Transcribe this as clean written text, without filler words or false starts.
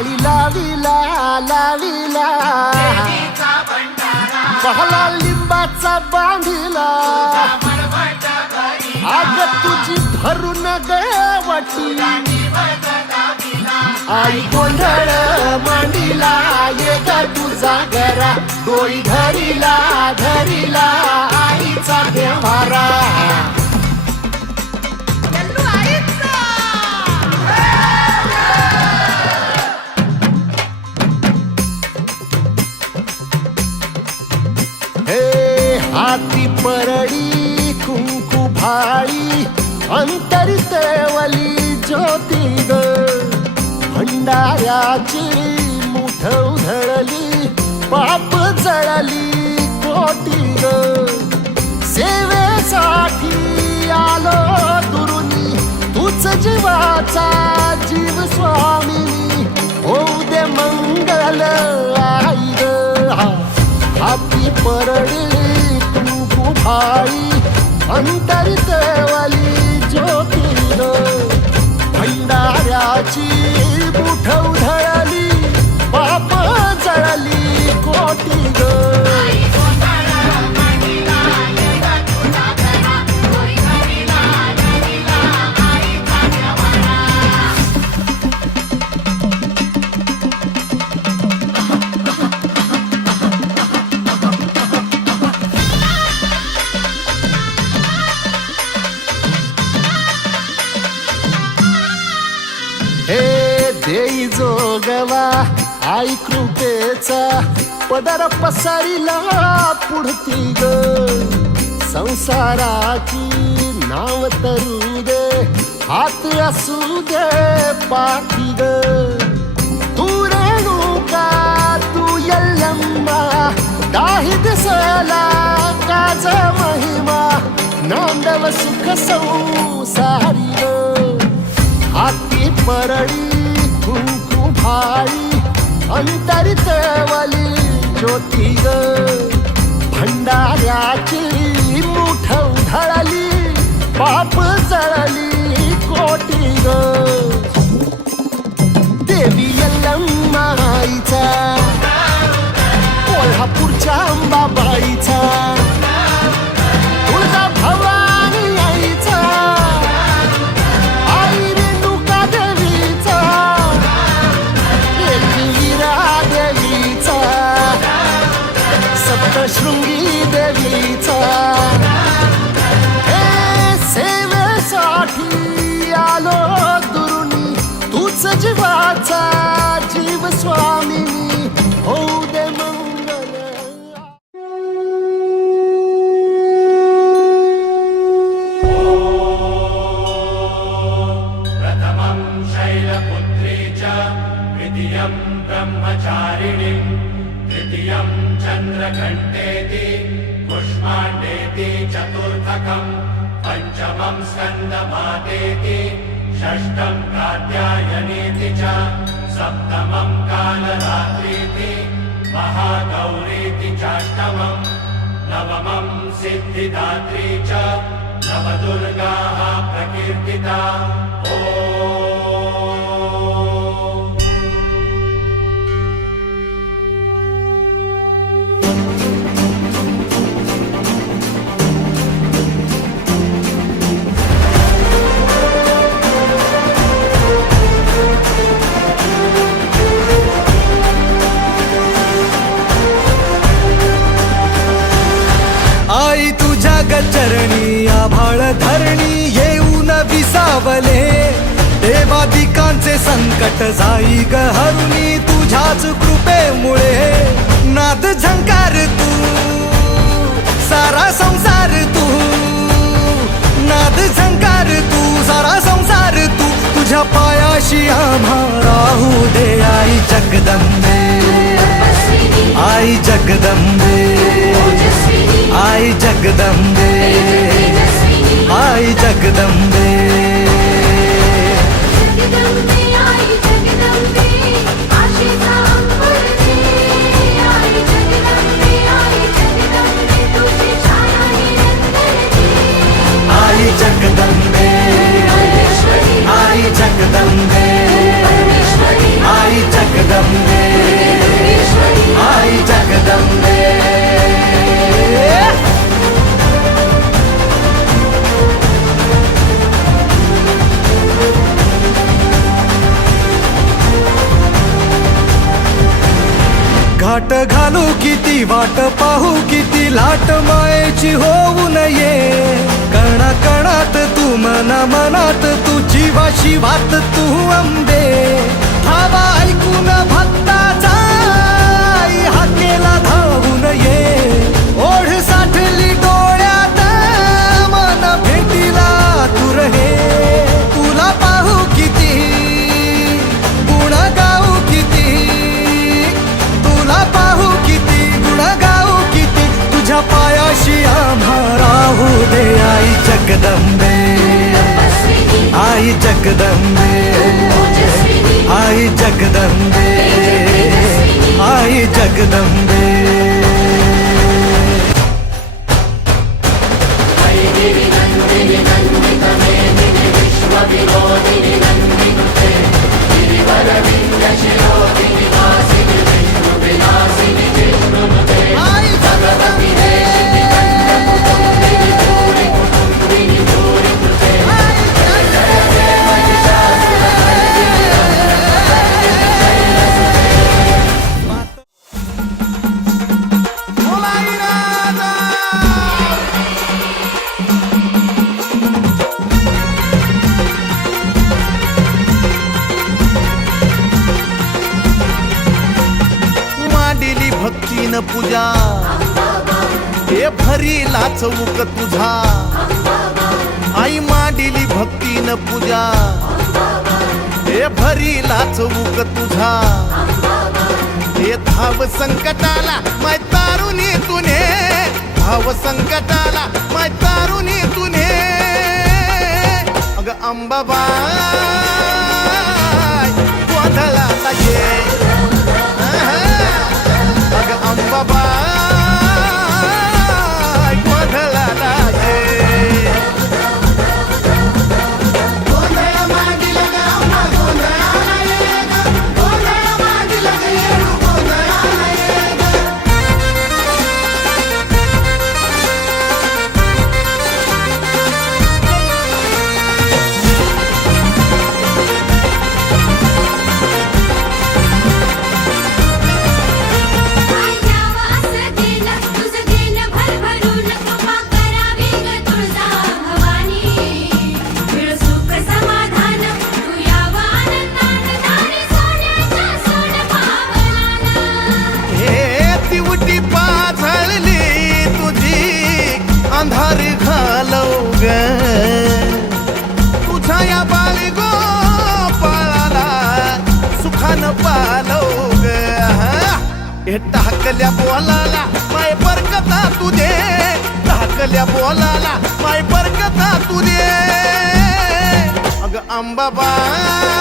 माळी लाविला लाविला पहला लिंबाचा बांधिला आग तुझी भरून गवटी आई गोंधळ मांडीला ये ग तुझा घरा डोई धरीला धरीला आईचा देवारा हाती परडी कुंकू भाळी अंतरितवली ज्योती ग भंडाऱ्याची मुठ उधळली पाप जळली कोटी ग सेवेसाठी आलो दुरुनी तूच जीवाचा जीव स्वामिनी होऊ दे मंगल आई ग हाती परडी भाई अंतरितवली ज्योती ग भंडाऱ्याची मुठ उधळली पाप जळली कोटी ग देई जोगवा आई कृपेचा पदर पसरिला पुढती ग संसाराची नाव तरू दे हात असू दे पाठी ग तू रेणुका तू यल्लम्मा दाही दिसला काज महिमा नांदव सुख संसारी ग हाती परडी कुंकू भाई अंतरितवली ज्योती ग भंडाऱ्याची मुठ उधळली पाप जळली कोटी ग देवी यल्लम्मा आईचा कोल्हापूरच्या अंबाबाईचा तुळजा भवानी आईचा शृंगी देवीचा हे सेवेसाठी आलो दुरुनी तूच जीवाचा जीव स्वामिनी होऊ दे मंगल प्रथमं शैलपुत्री च द्वितीयं ब्रह्मचारिणी तृतीयं चन्द्रघण्टेति पुष्माण्डेति चतुर्थकम् पञ्चमं स्कन्दमातेति षष्ठं कात्यायनीति च सप्तमं कालरात्रीति महागौरीति चाष्टमं नवमं सिद्धिदात्री च नवदुर्गाः प्रकीर्तिता आई तुझ्या गचरणी आभाळ धरणी येऊन विसावले देवादिकांचे संकट जाई ग हरुणी तुझ्याच कृपेमुळे नाद झंकार तू सारा संसार तू नाद झंकार तू सारा संसार तू तुझ्या पायाशी आम्हा राहू दे आई जगदंबे आई जगदंबे आई जगदंबे आई जगदंबे आई जगदंबे आई जगदंबे आई जगदंबे वाट घालू किती वाट पाहू किती लाट मायेची होऊ नये कणा कणात तू मना मनात तू जीवाशी वात तू अंबे धावा ऐकून भक्ताचा आई हाकेला धावून ये ओढ साठली डोळ्यात मन भेटीला तू रहे तुला पाहू किती गुण गाऊ किती तुला पाहू किती गुण गाऊ किती तुझ्या पायाशी आम्हा राहू दे आई जगदंबे आई जगदंबे आई जगदंबे आई जगदंबे आई जगदंबे मांडिली भक्तीन पूजा हे भरी लाचवूक तुझा आई मांडिली भक्तीन पूजा हे भरी लाचवूक तुझा हे धाव संकटाला माय तारुणी तुने धाव संकटाला माय तारुणी तुने अग अंबाबाई गोंधळाला ये अग अंबाबाई गोंधळाला ये अंधार घालव ग तुझ्या या बाळी गोपाळाला सुखानं पालव ग हे टाकल्या बोलाला माय बरकता तू दे टाकल्या बोलाला माय बरकता तू दे अग अंबाबाई